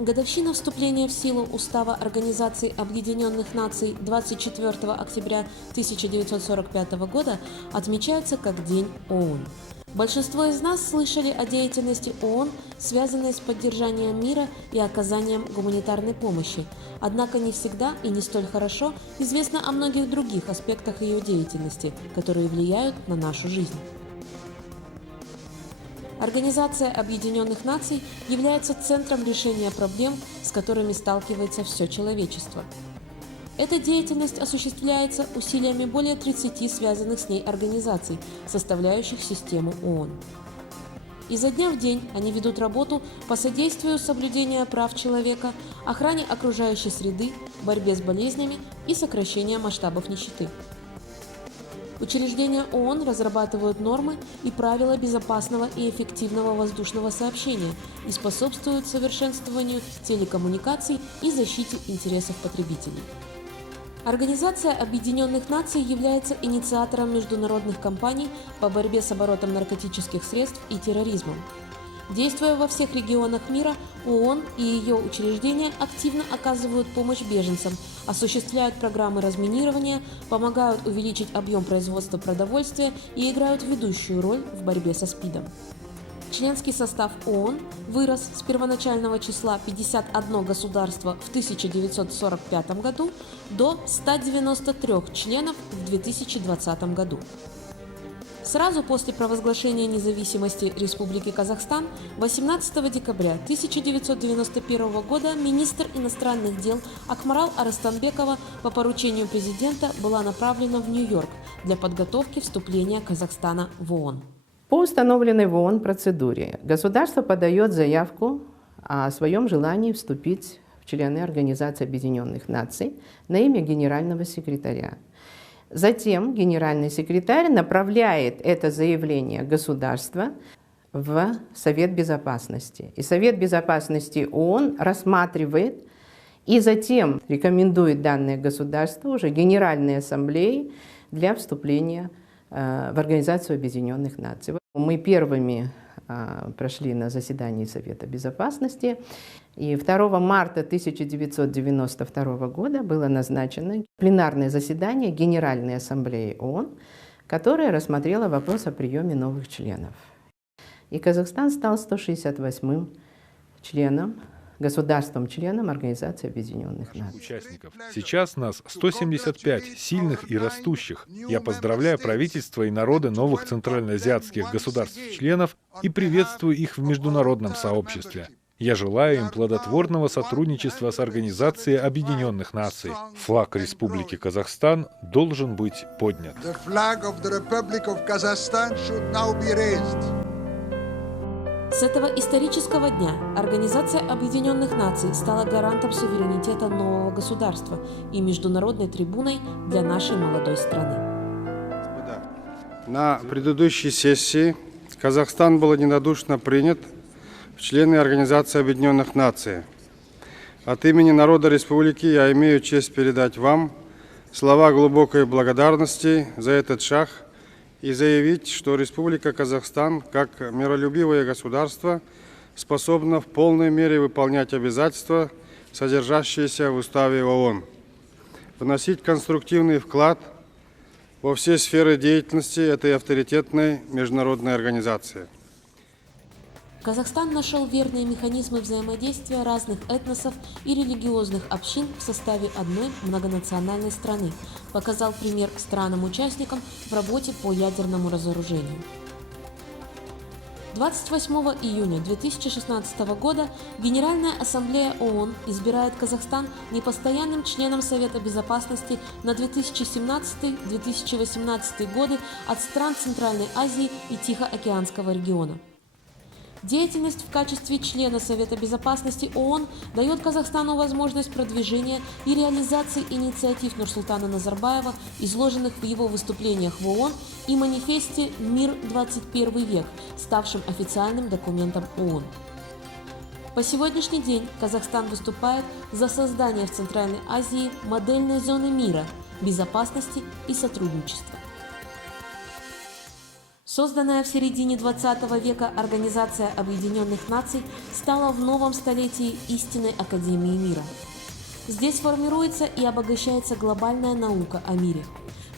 Годовщина вступления в силу Устава Организации Объединенных Наций 24 октября 1945 года отмечается как День ООН. Большинство из нас слышали о деятельности ООН, связанной с поддержанием мира и оказанием гуманитарной помощи, однако не всегда и не столь хорошо известно о многих других аспектах ее деятельности, которые влияют на нашу жизнь. Организация Объединенных Наций является центром решения проблем, с которыми сталкивается все человечество. Эта деятельность осуществляется усилиями более 30 связанных с ней организаций, составляющих систему ООН. Изо дня в день они ведут работу по содействию соблюдению прав человека, охране окружающей среды, борьбе с болезнями и сокращению масштабов нищеты. Учреждения ООН разрабатывают нормы и правила безопасного и эффективного воздушного сообщения и способствуют совершенствованию телекоммуникаций и защите интересов потребителей. Организация Объединенных Наций является инициатором международных кампаний по борьбе с оборотом наркотических средств и терроризмом. Действуя во всех регионах мира, ООН и ее учреждения активно оказывают помощь беженцам, осуществляют программы разминирования, помогают увеличить объем производства продовольствия и играют ведущую роль в борьбе со СПИДом. Членский состав ООН вырос с первоначального числа 51 государства в 1945 году до 193 членов в 2020 году. Сразу после провозглашения независимости Республики Казахстан 18 декабря 1991 года министр иностранных дел Акмарал Арыстанбекова по поручению президента была направлена в Нью-Йорк для подготовки вступления Казахстана в ООН. По установленной в ООН процедуре государство подает заявку о своем желании вступить в члены Организации Объединенных Наций на имя генерального секретаря. Затем генеральный секретарь направляет это заявление государства в Совет Безопасности. И Совет Безопасности ООН рассматривает и затем рекомендует данное государство уже Генеральной Ассамблее для вступления в Организацию Объединенных Наций. Мы первыми прошли на заседании Совета Безопасности, и 2 марта 1992 года было назначено пленарное заседание Генеральной Ассамблеи ООН, которое рассмотрело вопрос о приеме новых членов. И Казахстан стал 168-м членом, государством-членом Организации Объединенных Наций. Участников. Сейчас нас 175 сильных и растущих. Я поздравляю правительство и народы новых центральноазиатских государств-членов и приветствую их в международном сообществе. Я желаю им плодотворного сотрудничества с Организацией Объединенных Наций. Флаг Республики Казахстан должен быть поднят. С этого исторического дня Организация Объединенных Наций стала гарантом суверенитета нового государства и международной трибуной для нашей молодой страны. На предыдущей сессии Казахстан был единодушно принят в члены Организации Объединенных Наций. От имени народа республики я имею честь передать вам слова глубокой благодарности за этот шаг и заявить, что Республика Казахстан, как миролюбивое государство, способна в полной мере выполнять обязательства, содержащиеся в Уставе ООН, вносить конструктивный вклад во все сферы деятельности этой авторитетной международной организации. Казахстан нашел верные механизмы взаимодействия разных этносов и религиозных общин в составе одной многонациональной страны, показал пример странам-участникам в работе по ядерному разоружению. 28 июня 2016 года Генеральная Ассамблея ООН избирает Казахстан непостоянным членом Совета Безопасности на 2017-2018 годы от стран Центральной Азии и Тихоокеанского региона. Деятельность в качестве члена Совета Безопасности ООН дает Казахстану возможность продвижения и реализации инициатив Нурсултана Назарбаева, изложенных в его выступлениях в ООН и манифесте «Мир 21 век», ставшим официальным документом ООН. По сегодняшний день Казахстан выступает за создание в Центральной Азии модельной зоны мира, безопасности и сотрудничества. Созданная в середине 20 века Организация Объединенных Наций стала в новом столетии истинной Академией мира. Здесь формируется и обогащается глобальная наука о мире.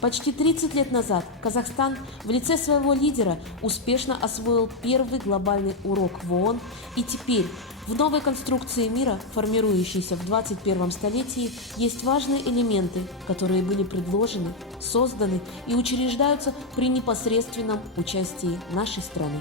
Почти 30 лет назад Казахстан в лице своего лидера успешно освоил первый глобальный урок в ООН, и теперь в новой конструкции мира, формирующейся в 21 столетии, есть важные элементы, которые были предложены, созданы и учреждаются при непосредственном участии нашей страны.